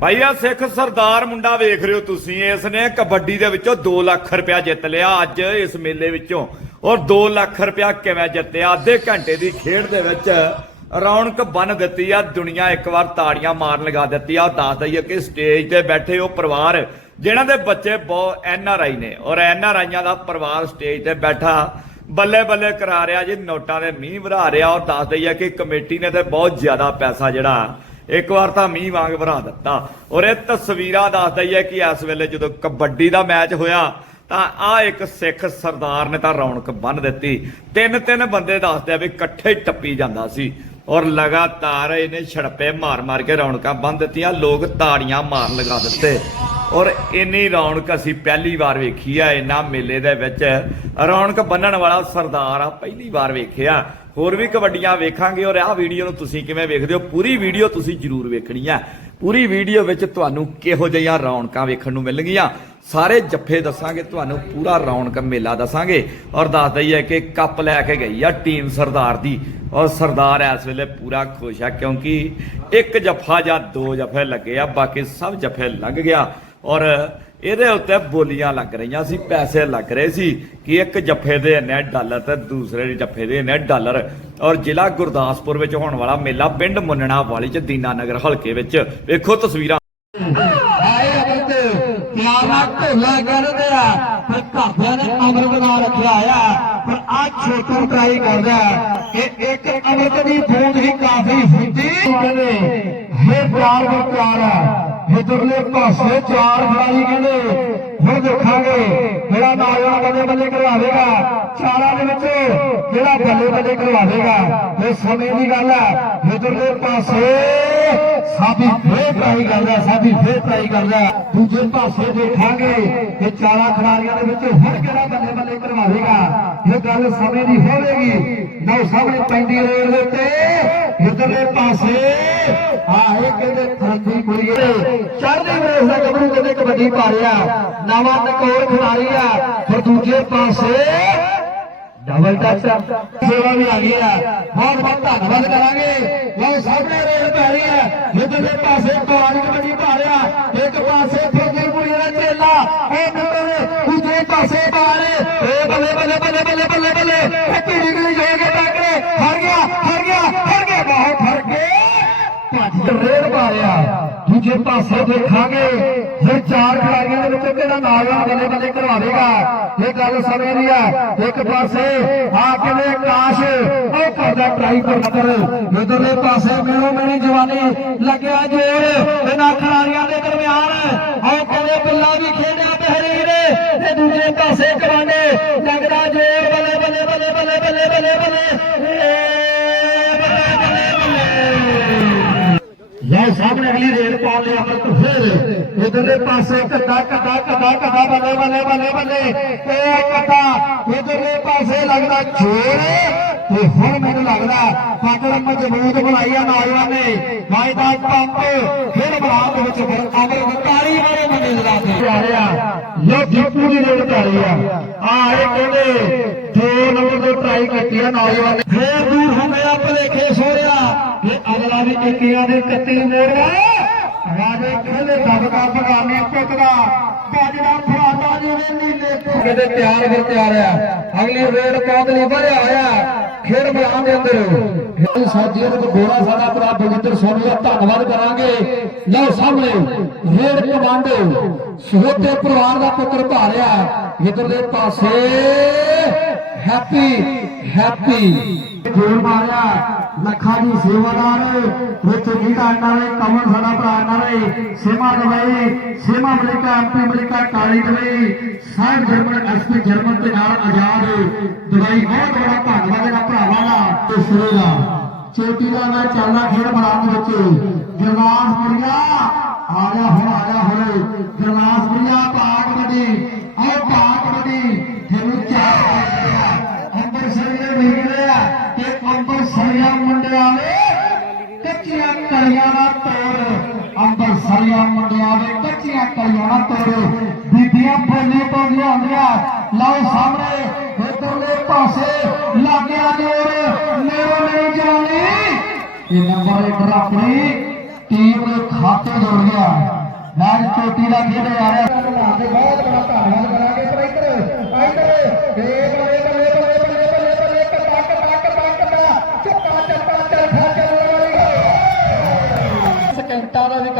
ਭਾਈ ਆ ਸਿੱਖ ਸਰਦਾਰ ਮੁੰਡਾ ਵੇਖ ਰਹੇ ਹੋ ਤੁਸੀਂ ਇਸ ਨੇ ਕਬੱਡੀ ਦੇ ਵਿੱਚੋਂ 2 ਲੱਖ ਰੁਪਇਆ ਜਿੱਤ ਲਿਆ ਅੱਜ ਇਸ ਮੇਲੇ ਵਿੱਚੋਂ। ਔਰ 2 ਲੱਖ ਰੁਪਇਆ ਕਿਵੇਂ ਜਿੱਤਿਆ? ਅੱਧੇ ਘੰਟੇ ਦੀ ਖੇਡ ਦੇ ਵਿੱਚ ਰੌਣਕ ਬੰਨ ਦਿੱਤੀ ਆ, ਦੁਨੀਆ ਇੱਕ ਵਾਰ ਤਾੜੀਆਂ ਮਾਰਨ ਲਗਾ ਦਿੱਤੀ ਆ। ਦੱਸ ਦਈਏ ਕਿ ਸਟੇਜ ਤੇ ਬੈਠੇ ਉਹ ਪਰਿਵਾਰ, ਜਿਨ੍ਹਾਂ ਦੇ ਬੱਚੇ ਬਹੁਤ ਐਨ ਆਰ ਆਈ ਨੇ। ਔਰ ਐਨ ਆਰ ਆਈਆਂ ਦਾ ਪਰਿਵਾਰ ਸਟੇਜ ਤੇ ਬੈਠਾ, ਬੱਲੇ ਬੱਲੇ ਕਰਾ ਰਿਹਾ ਜੀ, ਨੋਟਾਂ ਦੇ ਮੀਂਹ ਵਰਾ ਰਿਹਾ। ਔਰ ਦੱਸ ਦਈਏ ਕਿ ਕਮੇਟੀ ਨੇ ਤੇ ਬਹੁਤ ਜ਼ਿਆਦਾ ਪੈਸਾ ਜਿਹੜਾ ਇੱਕ ਵਾਰ ਤਾਂ ਮੀਂਹ ਵਾਂਗ ਭਰਾ ਦਿੱਤਾ। ਔਰ ਇਹ ਤਸਵੀਰਾਂ ਦੱਸਦਾ ਹੀ ਹੈ ਕਿ ਇਸ ਵੇਲੇ ਜਦੋਂ ਕਬੱਡੀ ਦਾ ਮੈਚ ਹੋਇਆ, ਤਾਂ ਆ ਇੱਕ ਸਿੱਖ ਸਰਦਾਰ ਨੇ ਤਾਂ ਰੌਣਕ ਬੰਨ ਦਿੱਤੀ। ਤਿੰਨ ਤਿੰਨ ਬੰਦੇ ਦੱਸਦੇ ਆ ਵੀ ਇਕੱਠੇ ਟੱਪੀ ਜਾਂਦਾ ਸੀ। ਔਰ ਲਗਾਤਾਰ ਇਹਨੇ ਛੜਪੇ ਮਾਰ ਮਾਰ ਕੇ ਰੌਣਕਾਂ ਬੰਨ ਦਿੱਤੀਆਂ, ਲੋਕ ਤਾੜੀਆਂ ਮਾਰ ਲਗਾ ਦਿੱਤੇ। ਔਰ ਇੰਨੀ ਰੌਣਕ ਅਸੀਂ ਪਹਿਲੀ ਵਾਰ ਵੇਖੀ ਆ, ਇਹਨਾਂ ਮੇਲੇ ਦੇ ਵਿੱਚ। ਰੌਣਕ ਬੰਨਣ ਵਾਲਾ ਸਰਦਾਰ ਆ, ਪਹਿਲੀ ਵਾਰ ਵੇਖਿਆ। ਹੋਰ ਵੀ ਕਬੱਡੀਆਂ ਵੇਖਾਂਗੇ ਔਰ ਆਹ ਵੀਡੀਓ ਨੂੰ ਤੁਸੀਂ ਕਿਵੇਂ ਵੇਖਦੇ ਹੋ? ਪੂਰੀ ਵੀਡੀਓ ਤੁਸੀਂ ਜਰੂਰ ਵੇਖਣੀ ਆ ਪੂਰੀ ਵੀਡੀਓ ਵਿੱਚ ਤੁਹਾਨੂੰ ਕਿਹੋ ਜਿਹੀਆਂ ਰੌਣਕਾਂ ਵੇਖਣ ਨੂੰ ਮਿਲਣਗੀਆਂ? ਸਾਰੇ ਜੱਫੇ ਦੱਸਾਂਗੇ, ਤੁਹਾਨੂੰ ਪੂਰਾ ਰੌਣਕ ਮੇਲਾ ਦੱਸਾਂਗੇ। ਔਰ ਦੱਸ ਦਈਏ ਕਿ ਕੱਪ ਲੈ ਕੇ ਗਈ ਆ ਟੀਮ ਸਰਦਾਰ ਦੀ। ਔਰ ਸਰਦਾਰ ਇਸ ਵੇਲੇ ਪੂਰਾ ਖੁਸ਼ ਆ ਕਿਉਂਕਿ ਇੱਕ ਜੱਫਾ ਜਾਂ ਦੋ ਜੱਫੇ ਲੱਗੇ ਆ, ਬਾਕੀ ਸਭ ਜੱਫੇ ਲੰਘ ਗਿਆ। ਔਰ ਇਹਦੇ ਉੱਤੇ ਬੋਲੀਆਂ ਲੱਗ ਰਹੀਆਂ ਸੀ ਪੈਸੇ ਲੱਗ ਰਹੇ ਸੀ ਕਿ ਇੱਕ ਜੱਫੇ ਦੇ ਇੰਨੇ ਡਾਲਰ ਤੇ ਦੂਸਰੇ ਜੱਫੇ ਦੇ ਇੰਨੇ ਡਾਲਰ। ਔਰ ਜ਼ਿਲ੍ਹਾ ਗੁਰਦਾਸਪੁਰ ਵਿੱਚ ਹੋਣ ਵਾਲਾ ਮੇਲਾ ਪਿੰਡ ਮੁੰਨਣਾ ਵਾਲੀ ਚ ਦੀਨਾਨਗਰ ਹਲਕੇ ਵਿੱਚ। ਵੇਖੋ ਤਸਵੀਰਾਂ। ਆਏ ਅਮਰਤ ਪਿਆਰ ਨਾਲ ਢੋਲਾ ਕਰਦੇ ਆ ਪਰ ਘਰਦਿਆਂ ਨੇ ਅਮਰ ਬਣਾ ਰੱਖਿਆ ਆ। ਪਰ ਆ ਛੋਟੂ ਟਰਾਈ ਕਰਦਾ ਕਿ ਇੱਕ ਅਮਰਤ ਦੀ ਬੂੰਦ ਹੀ ਕਾਫੀ ਹੁੰਦੀ। ਕਹਿੰਦੇ ਇਹ ਪਿਆਰ ਦਾ ਪਿਆਰ ਆ। ਇਧਰਲੇ ਪਾਸੇ ਚਾਰ ਖਿਡਾਰੀ ਕਹਿੰਦੇ, ਹੁਣ ਦੇਖਾਂਗੇ ਜਿਹੜਾ ਨਾਇਆਂ ਬੱਲੇ ਬੱਲੇ ਕਰਵਾਵੇਗਾ, ਚਾਰਾਂ ਦੇ ਵਿੱਚ ਜਿਹੜਾ ਬੱਲੇ ਬੱਲੇ ਕਰਵਾਵੇਗਾ। ਇਹ ਸਮੇਂ ਦੀ ਗੱਲ ਆ ਇਧਰਲੇ ਪਾਸੇ ਸਾਬੀ ਫੇਰ ਟਰਾਈ ਕਰਦਾ ਸਾਡੀ ਫੇਰ ਟਰਾਈ ਕਰਦਾ ਦੂਜੇ ਪਾਸੇ ਦੇਖਾਂਗੇ ਇਹ ਚਾਰਾਂ ਖਿਡਾਰੀਆਂ ਦੇ ਵਿੱਚ ਹੁਣ ਕਿਹੜਾ ਬੱਲੇ ਬੱਲੇ ਕਰਵਾਵੇਗਾ। ਇਹ ਗੱਲ ਸਮੇਂ ਦੀ ਹੋਵੇਗੀ। ਨਾ ਸਾਹਮਣੇ ਪੈਂਦੀ ਰੇਲ ਦੇ ਉੱਤੇ। ਇਧਰਲੇ ਪਾਸੇ ਆ ਕਹਿੰਦੇ ਥਰੰਦੀ ਕੁੜੀ ਚੜ੍ਹਦੀ ਵੇਸ ਦਾ ਗੱਭਰੂ ਕਹਿੰਦੇ ਕਬੱਡੀ ਪਾ ਨਵਾਂ ਟਕੋਰ ਖਿਡਾਰੀ ਆ। ਫਿਰ ਦੂਜੇ ਪਾਸੇ ਡਬਲ ਟੱਚ ਸੇਵਾ ਵੀ ਆ ਗਈ ਆ। ਬਹੁਤ ਬਹੁਤ ਧੰਨਵਾਦ ਕਰਾਂਗੇ। ਲਓ ਸਾਹਮਣੇ ਰੇਲ ਪੈ ਰਹੀ ਹੈ ਇਧਰਲੇ ਪਾਸੇ ਕੌਣ ਕਬੱਡੀ ਪਾ ਰਿਹਾ, ਇੱਕ ਪਾਸੇ ਫਿਰਦੀ ਕੁੜੀ ਦਾ ਚੇਲਾ ਇਹ ਨੰਬਰ ਦੂਜੇ ਪਾਸੇ ਬਾਹਰ ਇਹ ਬੱਲੇ ਬੱਲੇ ਬੱਲੇ ਬੱਲੇ ਬੱਲੇ ਬੱਲੇ ਇਹ ਕਿਹੜੀ ਗਲੀ ਜਾ ਕੇ ਟੱਕਰੇ ਹਰ ਗਿਆ ਹਰ ਗਿਆ ਹਰ ਗਿਆ ਬਹੁਤ ਹਰ ਕੇ ਭੱਜ ਮਾਰਿਆ ਦੂਜੇ ਪਾਸੇ ਦੇਖਾਂਗੇ ਫਿਰ ਚਾਰ ਖਿਡਾਰੀਆਂ ਦੇ ਵਿੱਚ ਕਿਹੜਾ ਨਾਗਰਾ ਬੱਲੇ ਬੱਲੇ ਕਰਵਾਵੇਗਾ ਇਹ ਗੱਲ ਸਮੇਂ ਦੀ ਆ ਇੱਕ ਪਾਸੇ ਆ ਕਿਵੇਂ ਆਕਾਸ਼, ਉਹ ਕਰਦਾ ਟਰਾਈ ਪਰ ਨੰਬਰ ਇਧਰਲੇ ਪਾਸੇ ਮੇਰੋ ਮੇਰੀ ਜਵਾਨੀ ਲੱਗਿਆ ਜੋਰ। ਇਹਨਾਂ ਖਿਡਾਰੀਆਂ ਦੇ ਦਰਮਿਆਨ ਇਧਰਲੇ ਪਾਸੇ ਕੱਦਾ ਕੱਦਾ ਕੱਦਾ ਕੱਦਾ ਬੱਲੇ ਬੱਲੇ ਬੱਲੇ ਬੱਲੇ। ਤੇ ਕੱਦਾ ਇਧਰਲੇ ਪਾਸੇ ਲੱਗਦਾ ਛੋੜ ਤੇ ਹੁਣ ਮੈਨੂੰ ਲੱਗਦਾ ਪਾਕੜ ਮਜ਼ਬੂਤ ਬਣਾਈ ਆ ਨੌਜਵਾਨ। ਨੇ ਵਾਇਦਾ ਪੰਪ ਫਿਰ ਬਲਾਕ ਦੇ ਵਿੱਚ ਫਿਰ ਅਮਰ ਵਕਾਰੀ ਵਾਲੇ ਬੰਦੇ ਦਾ ਤੇ ਆ ਰਿਹਾ। ਲੋ ਦੀਪੂ ਦੀ ਰੇਡ ਰਹੀ ਆ। ਆ ਇਹ ਕਹਿੰਦੇ ਦੋ ਨੰਬਰ ਤੋਂ ਟਰਾਈ ਕੀਤੀ ਆ ਨੌਜਵਾਨ। ਨੇ ਫੇਰ ਦੂਰ ਹੋ ਗਿਆ ਭਲੇਖੇ ਸੋਹਰਿਆ। ਇਹ ਅਗਲਾ ਵੀ ਇੱਕੀਆਂ ਦੇ 31 ਮੋੜਿਆ ਰਾਜੇ ਕਹਿੰਦੇ ਦਬਕਾ ਬਗਾਨੇ ਪੁੱਤ ਦਾ? ਬਾਜੜਾ ਫਰਾਟਾ ਜਿਵੇਂ ਨੀਲੇ ਕਹਿੰਦੇ ਤਿਆਰ ਫਿਰ ਤਿਆਰ ਆ। ਅਗਲੀ ਰੇਡ ਪਾਉਣ ਲਈ ਭਰਿਆ ਹੋਇਆ। ਖੇਡ ਮੈਦਾਨ ਦੇ ਅੰਦਰ। ਸਾਥੀਆਂ ਨੂੰ ਗੋਲਾ ਸਾਡਾ ਭਰਾ ਬਗਿੰਦਰ ਸੋਨੀ ਦਾ ਧੰਨਵਾਦ ਕਰਾਂਗੇ। ਲਓ ਸਾਹਮਣੇ ਰੇਡ ਕਮਾਂਡੋ ਸਹੋਤੇ ਪਰਿਵਾਰ ਦਾ ਪੁੱਤਰ ਭਾਰਿਆ। ਇਧਰਲੇ ਪਾਸੇ ਹੈਪੀ ਹੈਪੀ। ਜੋਰ ਮਾਰਿਆ। ਲੱਖਾਂ ਦੀ ਸੇਵਾਦਾਰ ਵਿੱਚ ਗੀਤਾ ਨਾਲੇ ਕਮਲ ਸਾਡਾ ਭਰਾ ਨਾਲੇ ਸੇਮਾ ਦਵਾਈ ਸੇਮਾ ਮਲਿਕਾ ਐਮਪੀ ਮਲਿਕਾ ਕਾਲੀ ਦਵਾਈ ਸਾਹਿਬ ਜਰਮਨ ਐਸਪੀ ਜਰਮਨ ਤੇ ਨਾਲ ਆਜ਼ਾਦ ਦਵਾਈ ਬਹੁਤ ਬੜਾ ਧੰਨਵਾਦ ਇਹਨਾਂ ਭਰਾਵਾਂ ਦਾ ਤੇ ਸਿਰੇ ਦਾ। ਚੋਟੀ ਦਾ ਮੈਂ ਚੱਲਣਾ ਖੇਡ ਮੈਦਾਨ ਦੇ ਵਿੱਚ। ਗਰਵਾਸਪੁਰੀਆ ਆ ਗਿਆ ਹੁਣ, ਆ ਗਿਆ ਹੁਣ। ਗਰਵਾਸਪੁਰੀਆ ਪਾਕ ਅੰਬਰਸਰੀਆ ਮੁੰਡਿਆਂ ਨੇ ਕੱਚੀਆਂ ਕਲੀਆਂ ਦਾ ਤੋੜ ਅੰਬਰਸਰੀਆ ਮੁੰਡਿਆਂ ਨੇ ਕੱਚੀਆਂ ਕਲੀਆਂ ਦਾ ਤੋੜ ਬੀਬੀਆਂ ਬੋਲੀ ਪਾਉਂਦੀਆਂ ਹੁੰਦੀਆਂ। ਲਓ ਸਾਹਮਣੇ, ਇਧਰਲੇ ਪਾਸੇ ਲੱਗਿਆ ਜੋਰ। ਮੇਰੋ ਮੇਰੀ ਜਵਾਨੀ ਇਹ ਨੰਬਰ ਇੱਕ ਆਪਣੀ ਟੀਮ ਦੇ ਖਾਤੇ ਜੋੜ ਗਿਆ। ਮੈਚ ਚੋਟੀ ਦਾ ਖੇਡ ਆ ਰਿਹਾ। ਬਹੁਤ ਬੜਾ ਧੰਨਵਾਦ ਕਰਾਂਗੇ ਪਰ ਇੱਧਰ। ਇੱਧਰ ਤੇ ਬੱਲੇ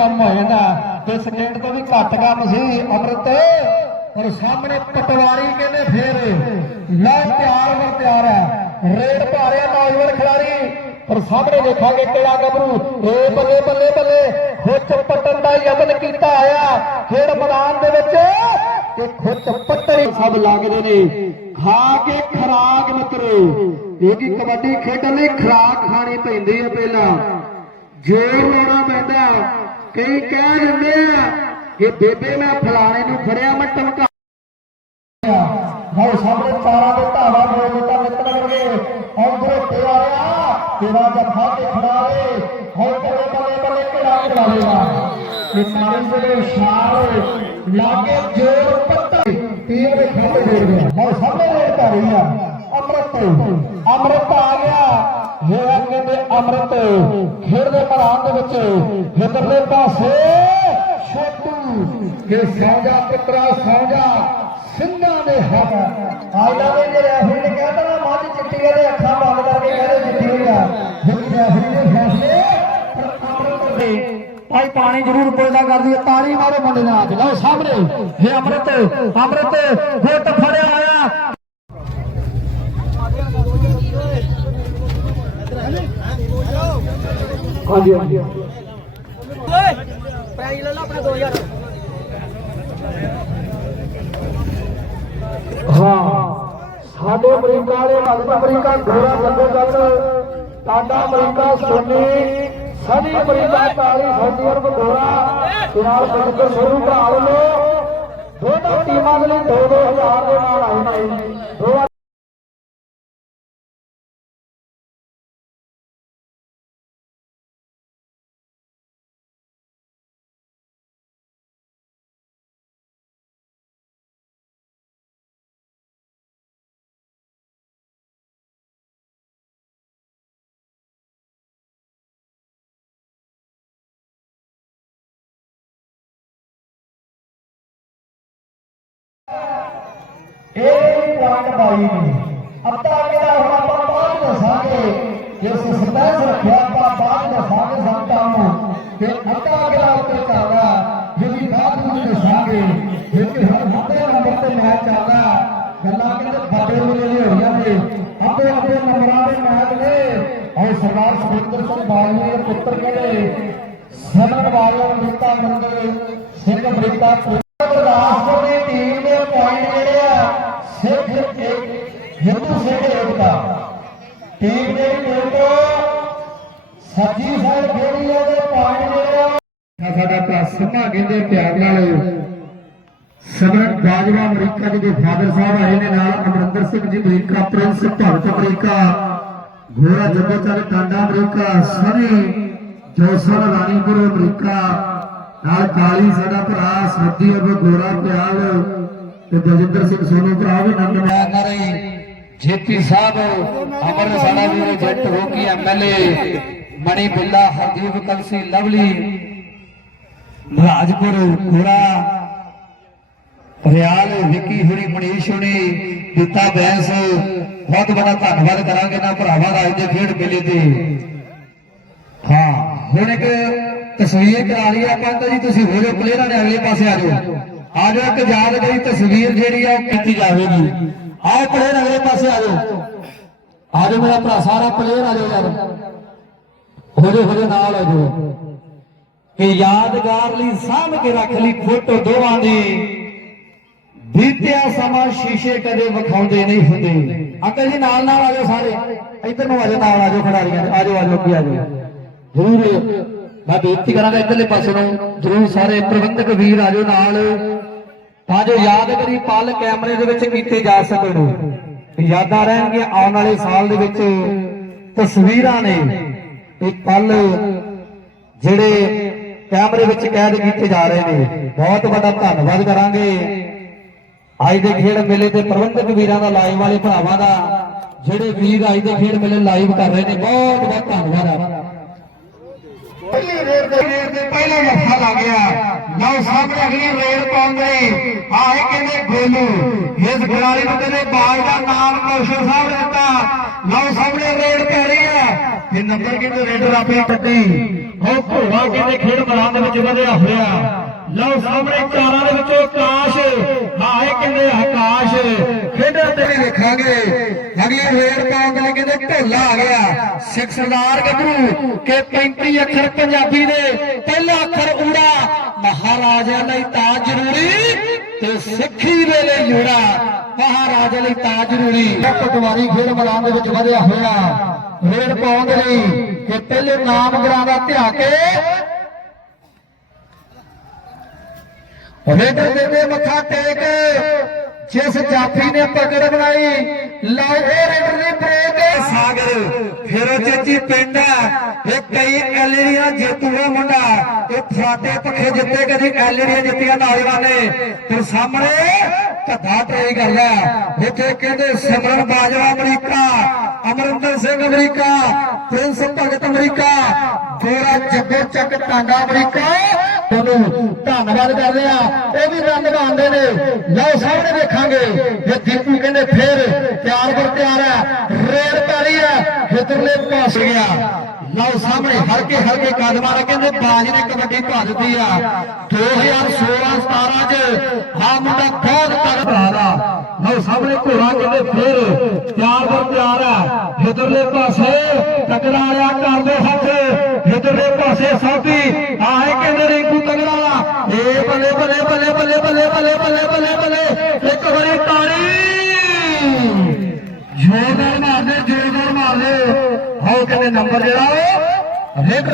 ਕੰਮ ਹੋ ਜਾਂਦਾ। ਤੇ ਸਕਿੰਟ ਤੋਂ ਵੀ ਘੱਟ ਕੰਮ ਸੀ ਅਮਰਤ। ਔਰ ਸਾਹਮਣੇ ਪਟਵਾਰੀ ਕਹਿੰਦੇ ਫੇਰ, ਲੈ ਤਿਆਰ ਵਰ ਤਿਆਰ ਹੈ। ਰੇਡ ਭਾਰਿਆ ਨੌਜਵਾਨ ਖਿਡਾਰੀ। ਪਰ ਸਾਹਮਣੇ ਦੇਖਾਂਗੇ ਕਿਹੜਾ ਗੱਭਰੂ। ਏ ਬੱਲੇ ਬੱਲੇ ਬੱਲੇ। ਖੁੱਚ ਪੱਟਣ ਦਾ ਯਤਨ ਕੀਤਾ ਆਇਆ। ਖੇਡ ਮੈਦਾਨ ਦੇ ਵਿੱਚ ਤੇ ਖੁੱਚ ਪੱਟਣ ਸਭ ਲੱਗਦੇ ਨੇ। ਖਾ ਕੇ ਖਰਾਕ ਮਿੱਤਰੋ ਕਿਉਂਕਿ ਕਬੱਡੀ ਖੇਡਣ ਲਈ ਖਰਾਕ ਖਾਣੀ ਪੈਂਦੀ ਹੈ ਪਹਿਲਾਂ। ਜੋਰ ਲਾਉਣਾ ਪੈਂਦਾ ਕਈ ਕਹਿ ਦਿੰਦੇ ਆ? ਕਿ ਬੇਬੇ ਮੈਂ ਫਲਾਣੇ ਨੂੰ ਫੜਿਆ, ਮੈਂ ਟਮਕਾ ਹਾਉ ਸਾਹਮਣੇ ਤਾਰਾਂ ਦੇ ਧਾਵਾ ਬੋਲ ਦਿੱਤਾ ਮਿੱਤਰ ਵਰਗੇ ਤੇਰਾ ਰਿਹਾ, ਤੇਰਾ ਜੱਫਾ ਕੇ ਖੜਾ ਰੇ ਹਾਉ ਬੱਲੇ ਬੱਲੇ ਬੱਲੇ ਕਿਹੜਾ ਖੜਾ ਇਸ ਮਾਰਨ ਦੇ ਇਸ਼ਾਰ ਲਾਗੇ ਜੋਰ ਪੱਤਾ। ਟੀਮ ਦੇ ਖਾਤੇ ਜੋੜ ਗਿਆ ਹਾਉ ਸਾਹਮਣੇ ਰੇਡ ਕਰ ਰਹੀ ਆ। ਅੰਮ੍ਰਿਤ ਅੰਮ੍ਰਿਤ ਆ ਗਿਆ। ਇਹ ਅਮਰਤ ਖੇਡ ਦੇ ਮੈਦਾਨ ਦੇ ਵਿੱਚ ਇਧਰਲੇ ਪਾਸੇ ਛੋਟੂ ਕਿ ਸੌਜਾ ਪੁੱਤਰਾ ਸੌਜਾ ਸਿੰਘਾਂ ਦੇ ਹੱਥ। ਆਇਲਾ ਦੇ ਜੇ ਰੈਫਰੀ ਨੇ ਕਹਿਤਾ ਨਾ ਮੱਝ ਚਿੱਟੀ ਦੇ ਅੱਖਾਂ ਬੰਦ ਕਰਕੇ ਕਹਿੰਦੇ ਚਿੱਟੀ ਹੋਈ ਆ। ਹੁਣ ਰੈਫਰੀ ਦੇ ਫੈਸਲੇ ਪਰ ਅਮਰਤ ਦੇ ਭਾਈ ਪਾਣੀ ਜ਼ਰੂਰ ਪੈਦਾ ਕਰਦੀ ਹੈ ਤਾੜੀ ਮਾਰੋ ਮੁੰਡੇ ਨਾਲ। ਲਓ ਸਾਹਮਣੇ ਇਹ ਅਮਰਤ ਅਮਰਤ ਗੁੱਟ ਫੜਿਆ ਹਾਂਜੀ ਹਾਂਜੀ। ਪ੍ਰਾਈਜ਼ ਲੈ ਲਾ ਆਪਣੇ 2000 ਹਾਂ, ਸਾਡੇ ਅਮਰੀਕਾ ਵਾਲੇ ਭਗਤ ਅਮਰੀਕਾ ਘੋੜਾ ਜੱਗੋ ਗੱਲ ਟਾਡਾ America Soni Sunny America Kali Saudi Arab Ghora ਤੇ ਨਾਲ ਬਜਰ ਸ਼ੁਰੂ ਭਰਾ ਵੱਲੋਂ ਟੀਮਾਂ ਦੇ ਲਈ 2-2000 ਦੇ ਨਾਲ ਆਏ ਨੇ। ਦੋ ਇਹ ਪੁਆਇੰਟ ਬਾਈ ਨੇ ਅੱਧਾ ਕਿਹੜਾ ਹੁਣ ਆਪਾਂ ਬਾਅਦ ਦੱਸਾਂਗੇ। ਜੇ ਸਸਪੈਂਸ ਰੱਖਿਆ, ਆਪਾਂ ਬਾਅਦ ਦੱਸਾਂਗੇ ਸੰਤਾਂ ਨੂੰ ਕਿ ਅੱਧਾ ਕਿਹੜਾ ਉੱਤੇ ਚੱਲਦਾ ਜਿਹਦੀ ਬਾਅਦ ਵਿੱਚ ਦੱਸਾਂਗੇ। ਕਿਉਂਕਿ ਹਰ ਅੱਧੇ ਨੰਬਰ ਤੇ ਮੈਚ ਚੱਲਦਾ ਗੱਲਾਂ ਕਹਿੰਦੇ ਵੱਡੇ ਮੇਲੇ ਦੀ ਹੋਈਆਂ ਨੇ ਅੱਧੇ ਅੱਧੇ ਨੰਬਰਾਂ ਦੇ ਮੈਚ ਨੇ। ਔਰ ਸਰਦਾਰ ਸੁਖਿੰਦਰ ਸਿੰਘ ਬਾਜਵਾ ਦੇ ਪੁੱਤਰ ਕਿਹੜੇ? ਸਮਨ ਵਾਲਿਆਂ ਅਮਰੀਕਾ ਮੰਦਰ ਸਿੰਘ ਅਮਰੀਕਾ ਗੁਰਦਾਸਪੁਰ ਦੀ ਟੀਮ ਦੇ ਪੁਆਇੰਟ ਜਿਹੜੇ ਆ ਸਿੱਖ ਇੱਕ ਹਿੰਦੂ ਸਿੱਖ ਏਕਤਾ। ਦੇ ਟੀਮ ਸੱਜੀ ਸਾਈਡ ਖੇਡੀ ਆ ਦੇ ਪੁਆਇੰਟ ਜਿਹੜੇ ਸਾਡਾ ਭਰਾ ਸਿੰਘਾ ਕਹਿੰਦੇ ਪਿਆਰ ਨਾਲ ਸਮਰਨ ਬਾਜਵਾ ਅਮਰੀਕਾ ਦੇ ਫਾਦਰ ਸਾਹਿਬ ਆਏ ਨੇ ਨਾਲ। Amarinder Singh ji, America Prince, Bhagat America Ghora ਜੱਗੋਚਰ ਟਾਂਡਾ ਅਮਰੀਕਾ, ਸਨੀ ਜੋਸਨ ਰਾਣੀਪੁਰ ਅਮਰੀਕਾ, ਨਾਲ ਕਾਲੀ ਸਾਡਾ ਭਰਾ, ਸੱਦੀ ਅਬ ਗੋਰਾ ਪਿਆਲ। ਤੇ ਦਜਿੰਦਰ ਸਿੰਘ ਸੋਨੂ ਭਰਾ ਵੀ ਨੰਦ ਕਰੇ ਜੇਪੀ ਸਾਹਿਬ ਅਮਰ ਸਾਡਾ ਵੀਰ ਜੱਟ ਹੋ ਕੀ ਐਮਐਲਏ ਮਣੀ ਬਿੱਲਾ, ਹਰਦੀਪ ਕਲਸੀ, ਲਵਲੀ ਮਹਾਜਪੁਰ ਗੋਰਾ ਰਿਆਲ, ਵਿੱਕੀ ਹੁਣੀ ਮਨੀਸ਼ ਹੁਣੀ ਪਿਤਾ ਬੈਂਸ। ਬਹੁਤ ਬੜਾ ਧੰਨਵਾਦ ਕਰਾਂਗੇ ਨਾ ਭਰਾਵਾਂ ਦਾ ਅੱਜ ਦੇ ਖੇਡ ਮੇਲੇ ਤੇ। ਹਾਂ, ਹੁਣ ਇੱਕ ਤਸਵੀਰ ਕਰਾ ਲਈ ਆਪਾਂ ਤਾਂ ਜੀ, ਤੁਸੀਂ ਹੋ ਜਾਓ ਪਲੇਅਰਾਂ ਦੇ ਅਗਲੇ ਪਾਸੇ ਆ ਜਾਓ। ਆ ਜਾਓ, ਇੱਕ ਯਾਦਗਾਰੀ ਤਸਵੀਰ ਜਿਹੜੀ ਆ, ਉਹ ਕੀਤੀ ਜਾਵੇਗੀ। ਆਓ ਪਲੇਅਰ ਅਗਲੇ ਪਾਸੇ ਆ ਜਾਓ। ਆ ਜਾਓ ਮੇਰਾ ਭਰਾ, ਸਾਰਾ ਪਲੇਅਰ ਆ ਜਾਓ ਯਾਰ। ਹੋ ਜਾਓ ਹੋ ਜਾਓ, ਨਾਲ ਆ ਜਾਓ। ਕਿ ਯਾਦਗਾਰ ਲਈ ਸਾਂਭ ਕੇ ਰੱਖ ਲਈ ਫੋਟੋ ਦੋਵਾਂ ਦੀ। ਬੀਤਿਆ ਸਮਾਂ ਸ਼ੀਸ਼ੇ ਕਦੇ ਵਿਖਾਉਂਦੇ ਨਹੀਂ ਹੁੰਦੇ। ਅੰਕਲ ਜੀ, ਨਾਲ ਨਾਲ ਆ ਜਾਓ ਸਾਰੇ। ਇੱਧਰ ਨੂੰ ਆ ਜਾਓ, ਨਾਲ ਆ ਜਾਓ ਖਿਡਾਰੀਆਂ ਆ ਜਾਓ ਆ ਜਾਓ ਕੀ ਆ ਜਾਓ। ਜ਼ਰੂਰ। ਮੈਂ ਬੇਨਤੀ ਕਰਾਂਗਾ ਇੱਧਰਲੇ ਪਾਸੇ ਨੂੰ। ਜ਼ਰੂਰ ਸਾਰੇ ਪ੍ਰਬੰਧਕ ਵੀਰ ਆ ਜਾਓ ਨਾਲ। ਤਾਂ ਜੋ ਯਾਦਗਾਰੀ ਪਲ ਕੈਮਰੇ ਦੇ ਵਿੱਚ ਕੀਤੇ ਜਾ ਸਕਣ ਯਾਦਾਂ ਰਹਿਣਗੀਆਂ ਆਉਣ ਵਾਲੇ ਸਾਲ ਦੇ ਵਿੱਚ। ਤਸਵੀਰਾਂ ਨੇ ਇਹ ਪਲ ਜਿਹੜੇ ਕੈਮਰੇ ਵਿੱਚ ਕੈਦ ਕੀਤੇ ਜਾ ਰਹੇ ਨੇ। ਬਹੁਤ ਵੱਡਾ ਧੰਨਵਾਦ ਕਰਾਂਗੇ। ਅੱਜ ਦੇ ਖੇਡ ਮੇਲੇ ਤੇ ਪ੍ਰਬੰਧਕ ਵੀਰਾਂ ਦਾ, ਲਾਈਵ ਵਾਲੇ ਭਰਾਵਾਂ ਦਾ, ਜਿਹੜੇ ਵੀਰ ਅੱਜ ਦੇ ਖੇਡ ਮੇਲੇ ਲਾਈਵ ਕਰ ਰਹੇ ਨੇ, ਬਹੁਤ ਬਹੁਤ ਧੰਨਵਾਦ। ਪਹਿਲੀ ਰੇਡ ਦੇ ਪਹਿਲਾ ਮੱਥਾ ਲੱਗ ਗਿਆ। ਲਓ ਸਾਹਮਣੇ ਅਗਲੀ ਰੇਡ ਪਾਉਂਦੇ ਆਏ ਕਹਿੰਦੇ ਗੋਲੂ। ਇਸ ਖਿਡਾਰੀ ਨੂੰ ਕਹਿੰਦੇ ਬਾਜ ਦਾ ਨਾਮ ਕੌਸ਼ਲ ਸਾਹਿਬ ਦਿੱਤਾ। ਲਓ ਸਾਹਮਣੇ ਰੇਡ ਪੈ ਰਹੀ ਹੈ। ਇਹ ਨੰਬਰ ਕਹਿੰਦੇ ਰੇਡਰ ਆਪੇ ਕੱਢੀ ਉਹ ਘੋੜਾ ਕਹਿੰਦੇ ਖੇਡ ਮੈਦਾਨ ਦੇ ਵਿੱਚ ਵਧਿਆ ਹੋਇਆ। ਲਓ ਸਾਹਮਣੇ ਚਾਰਾਂ ਦੇ ਵਿੱਚੋਂ ਆਕਾਸ਼। ਆਏ ਕਹਿੰਦੇ ਆਕਾਸ਼। ਖੇਡਾਂ ਤੇ ਵੀ ਦੇਖਾਂਗੇ। ਅਗਲੀ ਰੇਡ ਪਾਉਣ ਲਈ ਕਹਿੰਦੇ ਢੋਲਾ ਆ ਗਿਆ। ਸਿੱਖ ਸਰਦਾਰ ਗੱਭਰੂ ਕਿ 35 ਅੱਖਰ ਪੰਜਾਬੀ ਦੇ, ਪਹਿਲਾ ਅੱਖਰ ਊੜਾ। ਮਹਾਰਾਜਾ ਲਈ ਤਾਂ ਜ਼ਰੂਰੀ ਤੇ ਸਿੱਖੀ ਦੇ ਲਈ ਜੂੜਾ ਮਹਾਰਾਜਾ ਲਈ ਤਾਂ ਜ਼ਰੂਰੀ। ਪਟਵਾਰੀ ਖੇਡ ਮੈਦਾਨ ਦੇ ਵਿੱਚ ਵਧਿਆ ਹੋਇਆ। ਰੇਡ ਪਾਉਣ ਦੇ ਲਈ ਕਿ ਪਹਿਲੇ ਨਾਮ ਗਰਾਦਾ ਧਿਆ ਕੇ ਰੇਡਰ ਦੇ ਮੱਥਾ ਟੇਕ। ਜਿਸ ਜਾਫੀ ਨੇ ਪਕੜ ਬਣਾਈ, ਲਓ ਰੇਡਰ ਦੀ ਬ੍ਰੇਕ ਸਾਗਰ। ਫੇਰੋ ਚੇਚੀ ਪਿੰਡ ਇਹ ਕਈ ਐਲਡੀਆਂ ਜੇਤੂ ਮੁੰਡਾ। ਇਹ ਫਰਾਟੇ ਪੱਖੇ ਜਿੱਤੇ ਕਦੀ ਐਲਡੀਆਂ ਜਿੱਤੀਆਂ ਨੌਜਵਾਨ। ਨੇ ਤੇ ਸਾਹਮਣੇ ਧੱਧਾ ਟਰਾਈ ਕਰਦਾ ਇੱਥੇ ਕਹਿੰਦੇ Simran Bajwa America, Amarinder Singh America, Prince Bhagat America Gora Jaggo Chak Tanda America. ਤੁਹਾਨੂੰ ਧੰਨਵਾਦ ਕਰਦੇ ਆ। ਉਹ ਵੀ ਰੰਗ ਬਾਂਦੇ ਨੇ। ਲਓ, ਸਾਹਮਣੇ ਦੇਖਾਂਗੇ। ਇਹ ਦੀਪੂ ਕਹਿੰਦੇ ਫੇਰ ਤਿਆਰ ਬਰ ਤਿਆਰ ਹੈ। ਰੇਡ ਪੈਰੀ ਹੈ। ਹਿੱਦਰਲੇ ਪਾਸ ਗਿਆ। ਲਓ, ਸਾਹਮਣੇ ਹਲਕੇ ਹਲਕੇ ਕਦਮਾਂ ਨਾਲ ਕਹਿੰਦੇ ਬਾਜ ਨੇ ਕਬੱਡੀ ਪਾ ਦਿੱਤੀ ਆ। 2016 17 ਚ ਆ ਮੁੰਡਾ ਬਹੁਤ ਤਗੜਾ ਦਾ ਲਓ, ਸਾਹਮਣੇ ਘੋੜਾ ਕਹਿੰਦੇ ਫੇਰ ਤਿਆਰ ਬਰ ਤਿਆਰ ਹੈ। ਹਿੱਦਰਲੇ ਪਾਸੇ ਤਕੜਾ ਵਾਲਿਆ ਕਰਦੇ ਹੱਥ। ਹਿੱਦਰਲੇ ਪਾਸੇ ਸਾਥੀ ਆਏ ਬੱਲੇ ਬੱਲੇ ਬੱਲੇ ਬੱਲੇ ਬੱਲੇ ਇੱਕ ਵਾਰੀ ਤਾੜੀ। ਜੋਰ ਨਾਲ ਮਾਰਦੇ ਜੋਰ ਨਾਲ ਮਾਰਦੇ। ਹੋ ਕਿੰਨੇ ਨੰਬਰ ਜਿਹੜਾ ਉਹ? ਰੇਟ